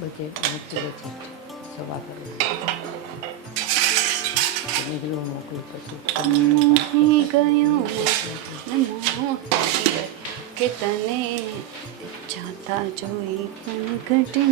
Budget સવા video મોકલું પછી ગયો કે તને જાતા જોઈ ઘટે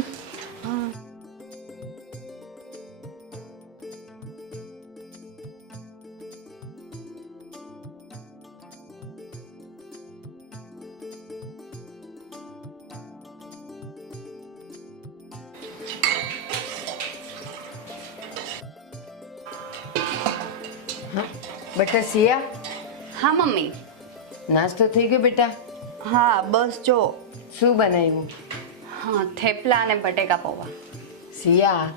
બેટા સિયા, હા મમ્મી. નાસ્તો થઈ ગયો બેટા? હા બસ જો. શું બનાવ્યું? હા થેપલા અને બટેકા પૌવા. સિયા,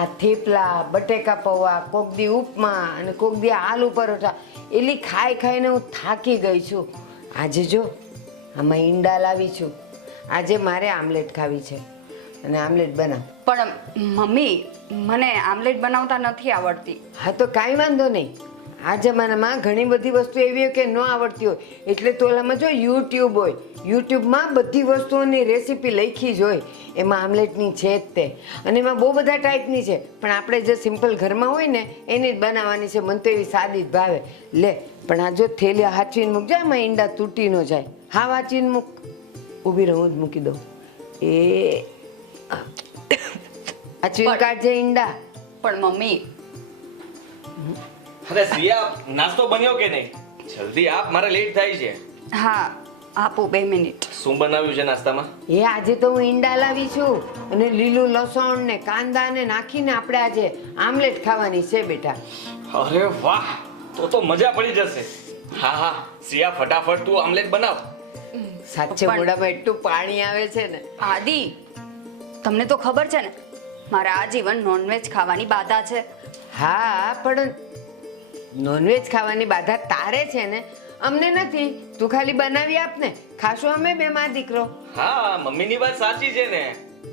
આ થેપલા બટેકા પૌવા, કોક દી ઉપમા અને કોક દી આલુ પરોઠા એલી ખાઈ ખાઈને હું થાકી ગઈ છું. આજે જો આમાં ઈંડા લાવી છું. આજે મારે આમલેટ ખાવી છે અને આમલેટ બનાવ. પણ મમ્મી મને આમલેટ બનાવતા નથી આવડતી. હા તો કાંઈ વાંધો નહીં. આ જમાનામાં ઘણી બધી વસ્તુ એવી હોય કે ન આવડતી હોય, એટલે તો ઓલામાં જો યુટ્યુબ હોય, યુટ્યુબમાં બધી વસ્તુઓની રેસીપી લખી જ હોય. એમાં આમલેટની છે જ તે, અને એમાં બહુ બધા ટાઈપની છે, પણ આપણે જે સિમ્પલ ઘરમાં હોય ને એની જ બનાવવાની છે. મને તો એવી સાદી જ ભાવે. લે પણ આ જો થેલી હાચવીને મૂકજો, એમાં ઈંડા તૂટી ન જાય. હા વાંચીને મૂક. ઊભી રહું જ મૂકી દઉં. એ હાચવીને કાઢજે ઈંડા. પણ મમ્મી અરે સિયા, નાસ્તો બન્યો કે નહીં? જલ્દી આપ, મારે લેટ થાય છે. હા આપો 2 મિનિટ. શું બનાવ્યું છે નાસ્તામાં? એ આજે તો હું ઈંડા લાવી છું અને લીલું લસણ ને કાંદા ને નાખીને આપણે આજે આમલેટ ખાવાની છે બેટા. અરે વાહ, તો મજા પડી જશે. હા હા સિયા, ફટાફટ તું આમલેટ બનાવ. સાચે મોઢામાં એટલું પાણી આવે છે ને. આદિ, તમને તો ખબર છે ને મારા આજીવન નોનવેજ ખાવાની બાધા છે. હા પણ નોનવેજ ખાવાની બાધા તારે છે ને, અમને નથી. તું ખાલી બનાવી આપ ને, ખાશું અમે બે માં દીકરો. હા, મમ્મીની વાત સાચી છે ને.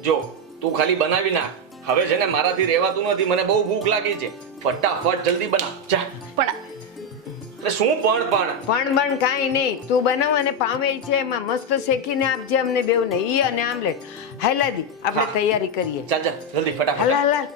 જો તું ખાલી બનાવી નાખ. હવે છે ને મારાથી રહેવાતું નથી, મને બહુ ભૂખ લાગી છે. ફટાફટ જલ્દી બનાવ જા. પણ અરે શું પણ કાંઈ નહીં, તું બનાવ અને પાવેલ છે એમાં મસ્ત શેકીને આપજે અમને બેવને, ઈ અને આમલેટ. હાલાદી આપણે હા. તૈયારી કરીએ. જા જા જલ્દી ફટાફટ. હાલ હાલ હાલ.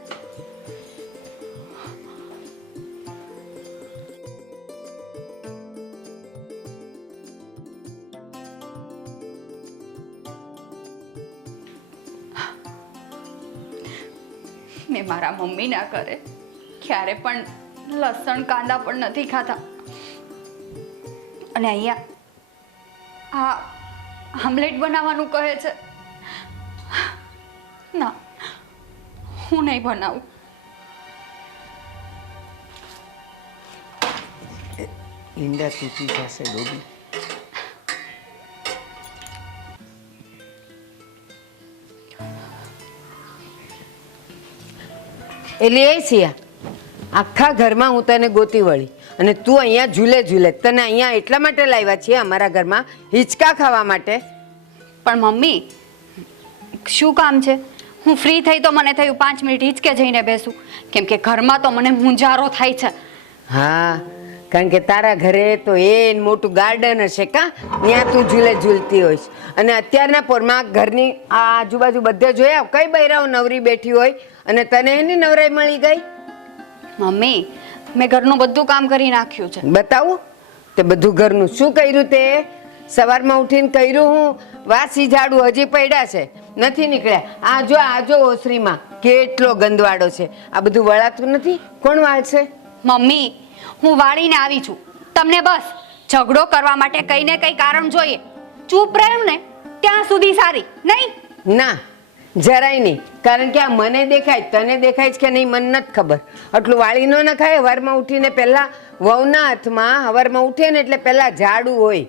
મેં મારા મમ્મીના ઘરે ક્યારે પણ લસણ કાંદા પણ નથી ખાતા, અને અહીંયા આ આમલેટ બનાવવાનું કહે છે. ના, હું નહીં બનાવું. ઈંડા તૂટી જશે ડોબી. એટલે એ સિયા, આખા ઘરમાં હું તને ગોતી વળી અને તું અહીંયા ઝૂલે ઝૂલે. તને અહીંયા એટલા માટે લાવ્યા છીએ અમારા ઘરમાં હિંચકા ખાવા માટે. પણ મમ્મી શું કામ છે? હું ફ્રી થઈ તો મને થયું 5 મિનિટ હિંચકે જઈને બેસું, કેમ કે ઘરમાં તો મને મૂંઝારો થાય છે. હા, કારણ કે તારા ઘરે તો એ મોટું ગાર્ડન હશે કા, ત્યાં તું ઝૂલે ઝૂલતી હોઈશ. અને અત્યારના પોરમાં ઘરની આ આજુબાજુ બધે જોયા કઈ બૈરાઓ નવરી બેઠી હોય અને તને એની નવરાઈ મળી ગઈ. મમ્મી મેં ઘરનું બધું કામ કરી નાખ્યું છે. બતાવું તે બધું ઘરનું શું કર્યું? તે સવારમાં ઉઠીને કર્યું હું વાસી ઝાડુ હજી પડ્યા છે, નથી નીકળ્યા. આ જો ઓસરીમાં કેટલો ગંદવાડો છે. આ બધું વળાતું નથી, કોણ વાળશે? મમ્મી હું વાળીને આવી છું, તમને બસ ઝઘડો કરવા માટે કઈ ને કઈ કારણ જોઈએ. ચૂપ રહ્યું ને ત્યાં સુધી સારી નહીં. ના, જરાય નહીં. કારણ કે આ મને દેખાય, તને દેખાય છે કે નહીં મને નથી ખબર. આટલું વાળી ન નખાય. હવારમાં ઉઠીને પહેલા વહુના હાથમાં હવારમાં ઉઠે ને એટલે પહેલા ઝાડુ હોય.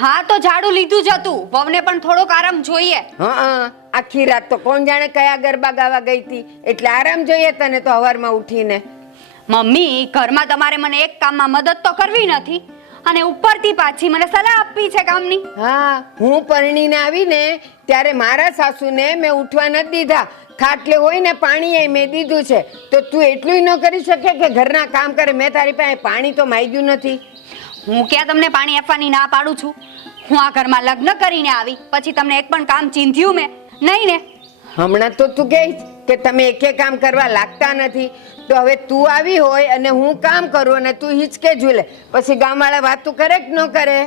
હા તો ઝાડુ લીધું જ હતું, વહુને પણ થોડોક આરામ જોઈએ. હા, આખી રાત તો કોણ જાણે કયા ગરબા ગાવા ગઈ હતી, એટલે આરામ જોઈએ તને તો હવારમાં ઉઠીને. મમ્મી ઘરમાં તમારે મને એક કામમાં મદદ તો કરવી નથી, અને ઉપરથી પાછી મને સલાહ આપવી છે કામની. હા, હું પરણીને આવીને ત્યારે મારા સાસુને મેં ઉઠવા નથી દીધા. ખાટલે હોય ને પાણી મેં દીધું છે, તો તું એટલું ન કરી શકે કે ઘરના કામ કરે? મેં તારી પાસે પાણી તો માંગ્યું નથી. હું ક્યાં તમને પાણી આપવાની ના પાડું છું? હું આ ઘરમાં લગ્ન કરીને આવી પછી તમને એક પણ કામ ચીંધ્યું મેં નહીં ને? હમણાં તો તું કહીશ કે તમે એકે કામ કરવા લાગતા નથી, તો હવે તું આવી હોય અને હું કામ કરું અને તું હિચકે ઝૂલે, પછી ગામવાળા વાતું કરે કે ન કરે?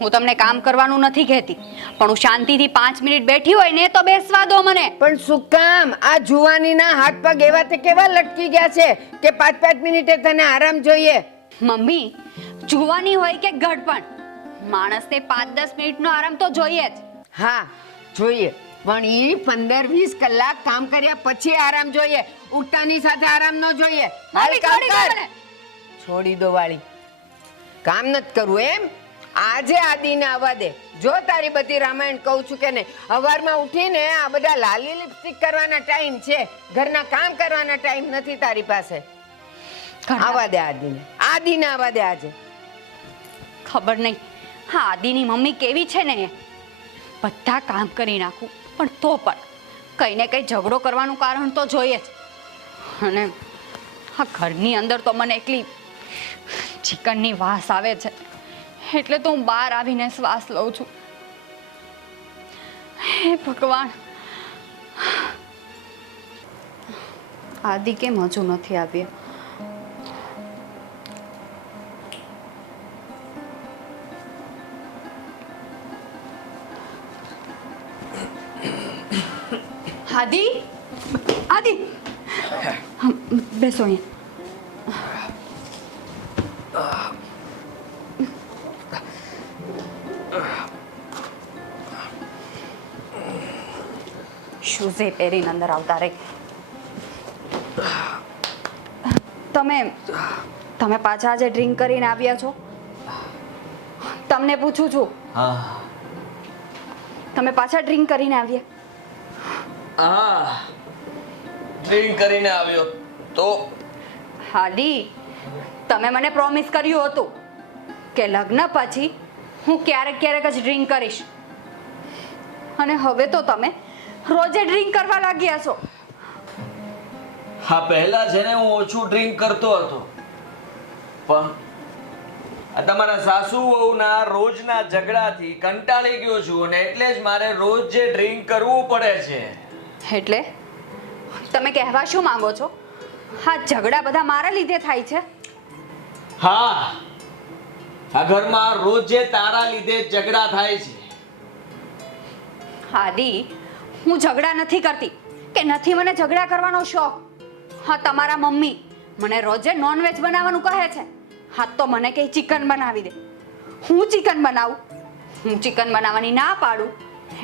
હું તમને કામ કરવાનું નથી કહેતી, પણ હું શાંતિથી 5 મિનિટ બેઠી હોય ને તો બેસવા દો મને. પણ શું કામ? આ જુવાનીના હાથ પગ એવા તે કેવા લટકી ગયા છે કે 5-5 મિનિટે તને આરામ જોઈએ? મમ્મી, જુવાની હોય કે ગઢપણ, માણસને 5-10 મિનિટનો આરામ તો જોઈએ જ. હા જોઈએ, પણ ઈ 15-20 કલાક કામ કર્યા પછી આરામ જોઈએ, ઉઠતાની સાથે આરામ ન જોઈએ. હાલ મમ્મી, કામ છોડી દો કર. મને. છોડી દો વાળી, કામ નથી કરવું એમ? આજે આદિને આવવા દે. જો તારી બધી રામાયણ કહું છું કે નહીં, સવારમાં ઉઠીને આ બધા લાલી લિપસ્ટિક કરવાના ટાઈમ છે, ઘરના કામ કરવાના ટાઈમ નથી તારી પાસે. આવવા દે આદિને આવવા દે આજે. ખબર નહીં હા આદિની મમ્મી કેવી છે ને, બધા કામ કરી નાખું પણ તો પણ કંઈ ને કંઈ ઝઘડો કરવાનું કારણ તો જોઈએ જ. અને હા ઘરની અંદર તો મને એકલી ચિકનની વાસ આવે છે, એટલે તો હું બહાર આવીને શ્વાસ લઉં છું. હે ભગવાન, આદિ કેમ હજુ નથી આવ્યા? આદિ, આદિ, બેસો અહીંયા. શૂઝે પહેરીને અંદર આવતા રહે. તમે પાછા આજે ડ્રિંક કરીને આવ્યા છો? તમને પૂછું છું, હા તમે પાછા ડ્રિંક કરીને આવ્યા? હા, ડ્રિંક કરીને આવ્યો તો. હાદી, તમે મને પ્રોમિસ કર્યું હતું કે લગ્ન પછી હું ક્યારેક ક્યારેક જ ડ્રિંક કરીશ, અને હવે તો તમે રોજે ડ્રિંક કરવા લાગ્યા છો. હા, પહેલા છે ને હું ઓછું ડ્રિંક કરતો હતો, પણ આ તમારા સાસુ વહુના રોજના ઝઘડાથી કંટાળી ગયો છું, અને એટલે જ મારે રોજ જે ડ્રિંક કરવું પડે છે. એટલે તમે કહેવા શું માંગો છો? હા, ઝઘડા બધા મારા લીધે થાય છે? હા, આ ઘરમાં રોજે તારા લીધે જ ઝઘડા થાય છે. આદિ, હું ઝઘડા નથી કરતી કે નથી મને ઝઘડા કરવાનો શોખ. હા, તમારા મમ્મી મને રોજે નોનવેજ બનાવવાનું કહે છે. હા, તો મને કહે ચિકન બનાવી દે. હું ચિકન બનાવું? હું ચિકન બનાવવાની ના પાડું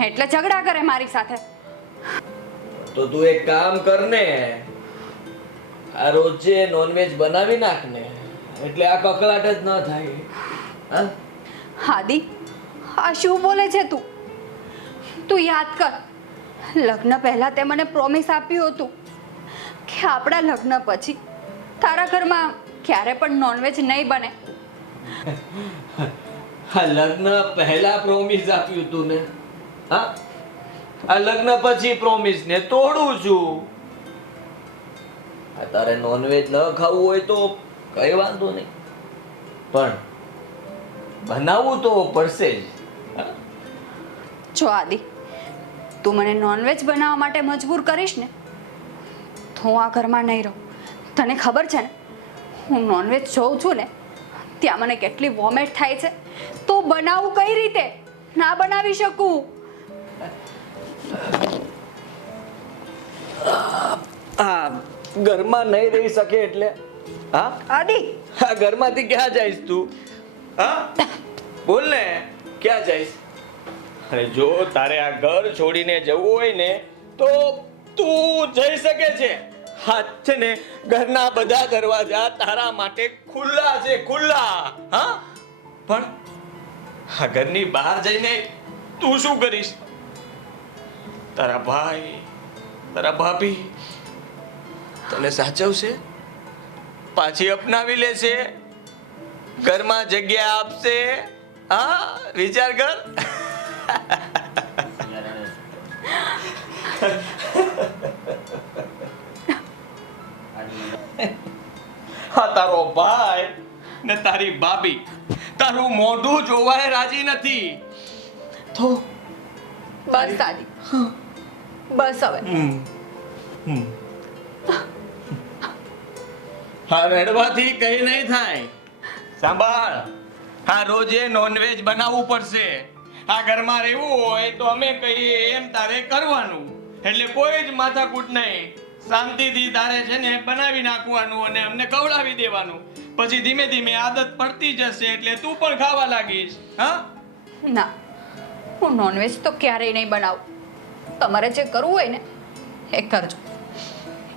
એટલે ઝઘડા કરે મારી સાથે. તો તું એક કામ કર ને, આ રોજે નોનવેજ બનાવી નાખ ને, એટલે આ કકળાટ જ ન થાય. હા, આદિ, આ શું બોલે છે તું? તું યાદ કર, લગ્ન પહેલા તે મને પ્રોમિસ આપ્યું હતું કે આપણા લગ્ન પછી તારા ઘરમાં ક્યારે પણ નોનવેજ નહીં બને. આ લગ્ન પહેલા પ્રોમિસ આપ્યું તું ને? હા, આ લગ્ન પછી પ્રોમિસ ને તોડું છું. આ તારે નોનવેજ ન ખાવું હોય તો કઈ વાંધો નહીં, પણ બનાવવું તો પડશે જ. હા? જો આદિ, તું મને નોનવેજ બનાવવા માટે મજબૂર કરીશ ને તો હું આ ઘરમાં નહીં રહું. તને ખબર છે ને, હું નોનવેજ જોઉં છું ને ત્યાં મને કેટલી વોમિટ થાય છે, તો બનાવું કઈ રીતે? ના બનાવી શકું. આ ઘરમાં નહીં રહી શકે એટલે? હા, આદિ, આ ઘરમાંથી ક્યાં જઈશ તું? હા, બોલ ને, ક્યાં જઈશ? અરે જો તારે આ ઘર છોડીને જવું હોય ને તો તું જઈ શકે છે. હા છે ને, ઘરના બધા દરવાજા તારા માટે ખુલ્લા છે, ખુલ્લા. હા, પણ આ ઘરની બહાર જઈને તું શું કરીશ? તારા ભાઈ, તારા ભાભી તને સાચવશે, પાછી અપનાવી લેશે, ઘરમાં જગ્યા આપશે. હા, વિચાર કર. હા, તારો ભાઈ ને તારી ભાભી તારું મોઢું જોવાય રાજી નથી. તો બસ આદિ, બસ હવે. હા, રડવાથી કઈ નહીં થાય. સાંભળ, હા રોજે નોનવેજ બનાવવું પડશે. આ ઘરમાં રહેવું હોય તો અમે કહીએ એમ તારે કરવાનું. એટલે કોઈ જ માથાકૂટ નહીં. શાંતિથી તારે છે ને બનાવી નાખવાનું અને અમને ખવડાવી દેવાનું. પછી ધીમે ધીમે આદત પડતી જશે એટલે તું પણ ખાવા લાગીશ. હા, ના, હું નોનવેજ તો ક્યારેય નહીં બનાવું. તમારે જે કરવું હોય ને એ કરજો.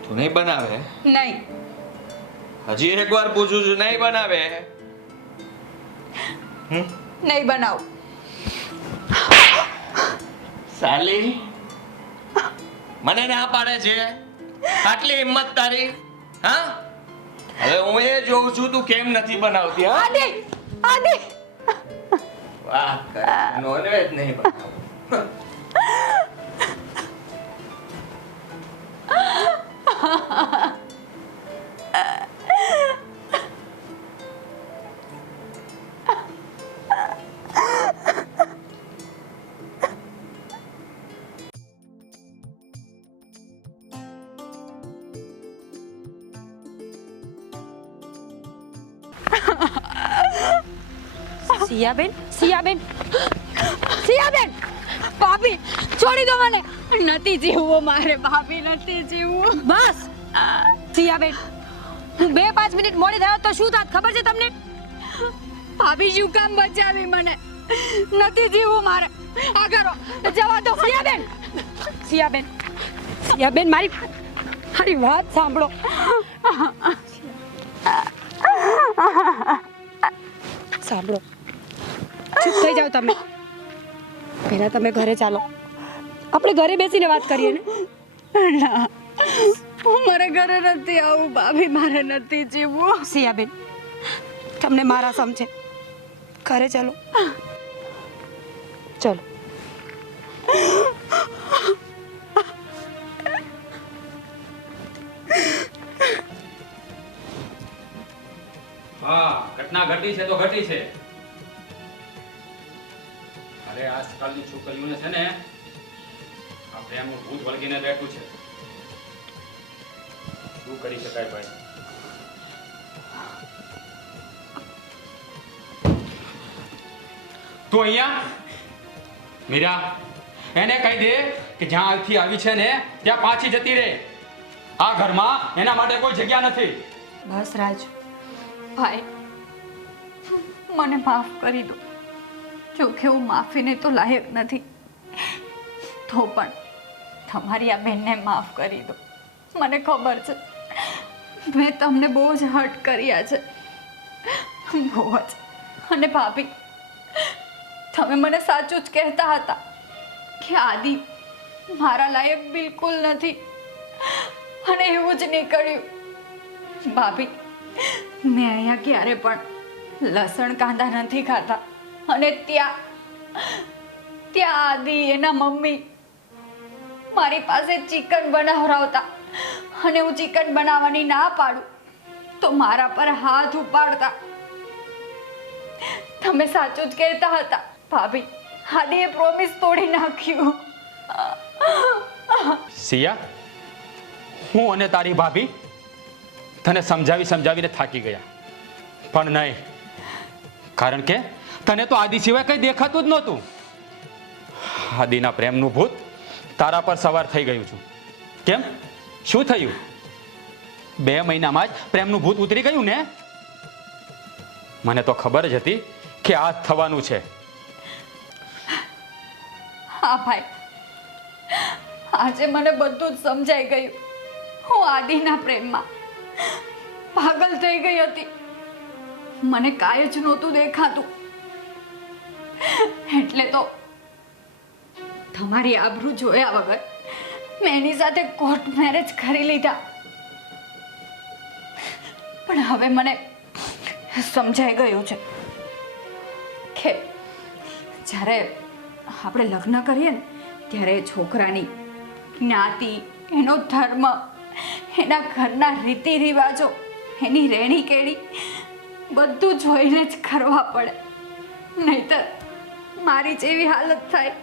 તું નહીં બનાવે? નહીં. હજી એકવાર પૂછું છું, નહીં બનાવે? નહીં બનાવું. સાલી, મને ના પાડે છે? આટલી હિંમત તારી? હા, હવે હું એ જોઉં છું તું કેમ નથી બનાવતી. હા, આદિ, આદિ. વાહ, નોનવેજ નહીં બનાવું. સિયાબેન, સિયાબેન, સિયાબેન, ભાભી છોડી દો મને. નથી જીવવું મારે, ભાભી નથી જીવવું. બસ સિયાબેન, હું 2-5 મિનિટ મોડી થયો તો શું થાત ખબર છે તમને? ભાભી શું કામ બચાવી મને? નથી જીવવું મારે. આ કરો, જવા દો. સિયાબેન, સિયાબેન, સિયાબેન, મારી વાત સાંભળો. સાંભળો, ચૂપ થઈ જાઓ તમે. પહેલા તમે ઘરે ચાલો, આપણે ઘરે બેસીને વાત કરીએ ને. ના, મારે ઘરે નથી આવું. ભાભી મારે નથી જીવવું. સિયાબેન, તમને મારા સમ છે. ઘરે ચાલો, ચલો. હા, ઘટના ઘટી છે તો ઘટી છે. અરે આજકાલની છોકરીઓને છે ને આ પ્રેમનું ભૂત વળગીને બેઠું છે. શું કરી શકાય ભાઈ? તું અહીંયા મીરા, એને કહી દે કે જ્યાં હાલથી આવી છે ને ત્યાં પાછી જતી રહે. આ ઘરમાં એના માટે કોઈ જગ્યા નથી. બસ રાજ, ભાઈ, મને માફ કરી દો. જો કે હું માફીને તો લાયક નથી, તો પણ તમારી આ બેનને માફ કરી દો. મને ખબર છે મેં તમને બહુ જ હર્ટ કર્યા છે, બહુ જ. અને ભાભી, તમે મને સાચું જ કહેતા હતા કે આદિ મારા લાયક બિલકુલ નથી, અને એવું જ નીકળ્યું. ભાભી, મેં અહીંયા ક્યારે પણ લસણ કાંદા નથી ખાતા. અને ત્યાં આદિ એના મમ્મી મારી પાસે ચિકન બનાવરાવતા, અને હું ચિકન બનાવવાની ના પાડું તો મારા પર હાથ ઉપાડતા. તમે સાચું જ કહેતા હતા ભાભી. આદિએ પ્રોમિસ તોડી નાખ્યું. સિયા, હું અને તારી ભાભી તને સમજાવીને થાકી ગયા, પણ નહીં, કારણ કે તને તો આદિ સિવાય કંઈ દેખાતું જ નહોતું. આદિના પ્રેમનું ભૂત તારા પર સવાર થઈ ગયું છું. કેમ, શું થયું? 2 મહિનામાં જ પ્રેમનું ભૂત ઉતરી ગયું ને? મને તો ખબર જ હતી કે આ જ થવાનું છે. હા ભાઈ, આજે મને બધું જ સમજાઈ ગયું. હું આદિના પ્રેમમાં પાગલ થઈ ગઈ હતી. મને કાંઈ જ નહોતું દેખાતું, એટલે તો તમારી આબરૂ જોયા વગર મેં એની સાથે કોર્ટ મેરેજ કરી લીધા. પણ હવે મને સમજાઈ ગયું છે કે જ્યારે આપણે લગ્ન કરીએ ને ત્યારે છોકરાની જ્ઞાતિ, એનો ધર્મ, એના ઘરના રીતિ રિવાજો, એની રહેણી કેણી બધું જોઈને જ કરવા પડે, નહીંતર મારી જેવી હાલત થાય.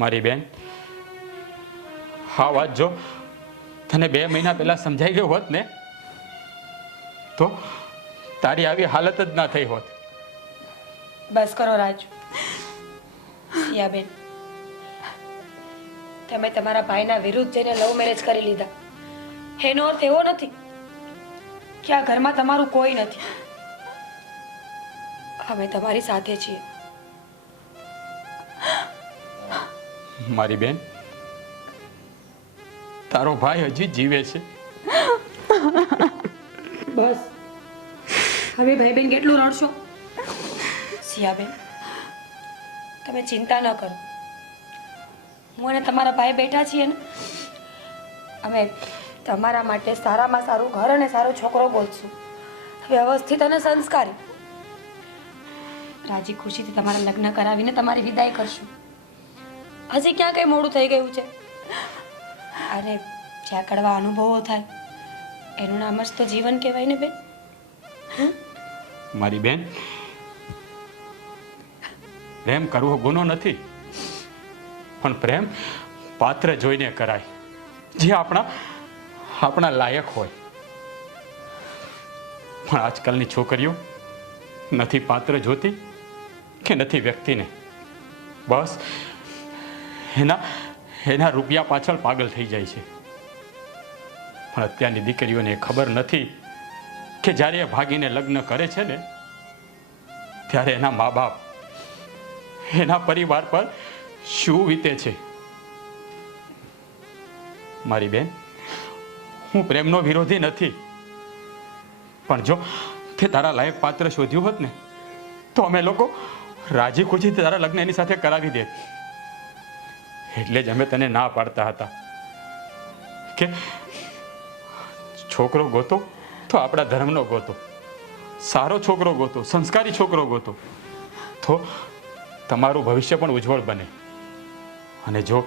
મારી બેન, હા વાત જો તને 2 મહિના પહેલા સમજાઈ ગયો હોત ને તો તારી આવી હાલત જ ના થઈ હોત. બસ કરો રાજુ. સિયાબેન, તમે તમારા ભાઈના વિરુદ્ધ જઈને લવ મેરેજ કરી લીધા. એનો અર્થ એવો નથી કે આ ઘરમાં તમારું કોઈ નથી. અમે તમારી સાથે છીએ. મારી બેન, તારો ભાઈ હજી જીવે છે. બસ હવે ભાઈ બેન કેટલું રડશો? સિયાબેન, તમે ચિંતા ન કરો. હું અને તમારા ભાઈ બેઠા છીએ ને, અમે તમારા માટે સારામાં સારું ઘર અને સારો છોકરો ગોતશું, વ્યવસ્થિત અને સંસ્કારી. રાજી ખુશીથી તમારા લગ્ન કરાવીને તમારી વિદાય કરશું. હજી ક્યાં કંઈ મોડું થઈ ગયું છે? અરે જ્યાં કડવા અનુભવો થાય એનું નામ જ તો જીવન કહેવાય ને બેન. મારી બેન, પ્રેમ કરવો ગુનો નથી, પણ પ્રેમ પાત્ર જોઈને કરાય, જે આપણા લાયક હોય. પણ આજકાલની છોકરીઓ નથી પાત્ર જોતી કે નથી વ્યક્તિને, બસ એના રૂપિયા પાછળ પાગલ થઈ જાય છે. પણ અત્યારની દીકરીઓને ખબર નથી કે જ્યારે એ ભાગીને લગ્ન કરે છે ને ત્યારે એના મા બાપ એના પરિવાર પર શું વીતે છે. મારી બેન, હું પ્રેમનો વિરોધી નથી, પણ જો તે તારા લાયક પાત્ર શોધ્યું હોત ને તો અમે લોકો રાજી ખુશીથી તારા લગ્ન એની સાથે કરાવી દે. એટલે જ અમે તને ના પાડતા હતા કે છોકરો ગોતો તો આપણા ધર્મનો ગોતો, સારો છોકરો ગોતો, સંસ્કારી છોકરો ગોતો, તો તમારું ભવિષ્ય પણ ઉજ્જવળ બને. અને જો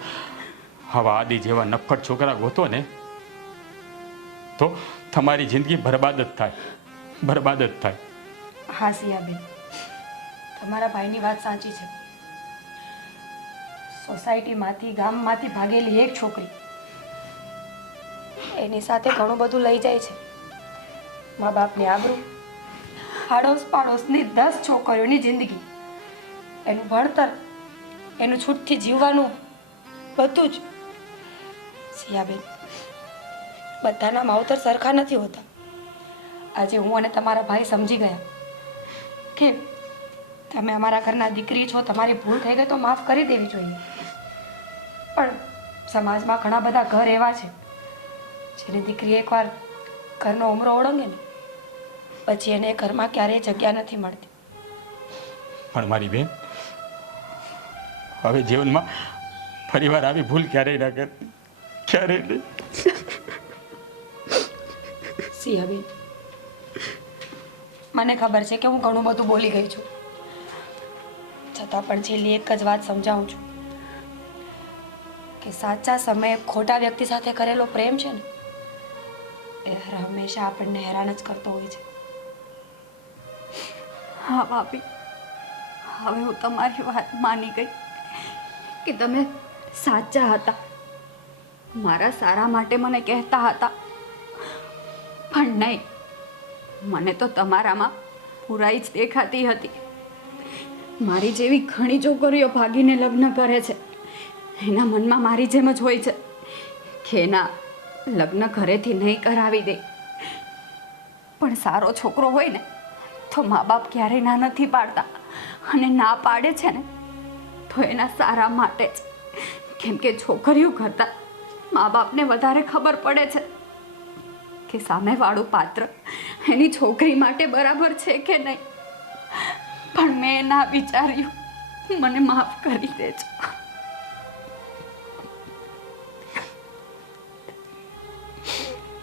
આવા આદિ જેવા નફ્ફટ છોકરા ગોતો ને તો તમારી જિંદગી બરબાદ જ થાય, બરબાદ જ થાય. હા સિયાબેન, તમારા ભાઈની વાત સાચી છે. સોસાયટીમાંથી ગામમાંથી ભાગેલી એક છોકરી એની સાથે ઘણું બધું લઈ જાય છે. મા બાપની આબરૂ, આડોશ પાડોશની 10 છોકરીઓની જિંદગી, એનું ભણતર, એનું છૂટથી જીવવાનું બધું જ. સિયાબેન, બધાના માવતર સરખા નથી હોતા. આજે હું અને તમારા ભાઈ સમજી ગયા કે તમે અમારા ઘરના દીકરી છો, તમારી ભૂલ થઈ ગઈ તો માફ કરી દેવી જોઈએ. પણ સમાજમાં ઘણા બધા ઘર એવા છે જેની દીકરી એકવાર ઘરનો ઉમરો ઓળંગે ને પછી એને ઘરમાં ક્યારેય જગ્યા નથી મળતી. પણ મારી બેન, હવે જીવનમાં ફરીવાર આવી ભૂલ ક્યારેય ના કરતી, ક્યારેય નહીં. સિયાબેન, મને ખબર છે કે હું ઘણું બધું બોલી ગઈ છું, છતાં પણ છેલ્લી એક જ વાત સમજાવું છું કે સાચા સમયે ખોટા વ્યક્તિ સાથે કરેલો પ્રેમ છે ને એ હંમેશા આપણને હેરાન જ કરતો હોય છે. હા ભાભી, હવે હું તમારી વાત માની ગઈ કે તમે સાચા હતા, મારા સારા માટે મને કહેતા હતા. પણ નહીં, મને તો તમારામાં બુરાઈ જ દેખાતી હતી. મારી જેવી ઘણી છોકરીઓ ભાગીને લગ્ન કરે છે, એના મનમાં મારી જેમ જ હોય છે કે એના લગ્ન ઘરેથી નહીં કરાવી દે. પણ સારો છોકરો હોય ને તો મા બાપ ક્યારેય ના નથી પાડતા, અને ના પાડે છે ને તો એના સારા માટે જ. કેમ કે છોકરીઓ કરતાં મા બાપને વધારે ખબર પડે છે કે સામેવાળું પાત્ર એની છોકરી માટે બરાબર છે કે નહીં. પણ મેં ના વિચાર્યું, મને માફ કરી દેજો.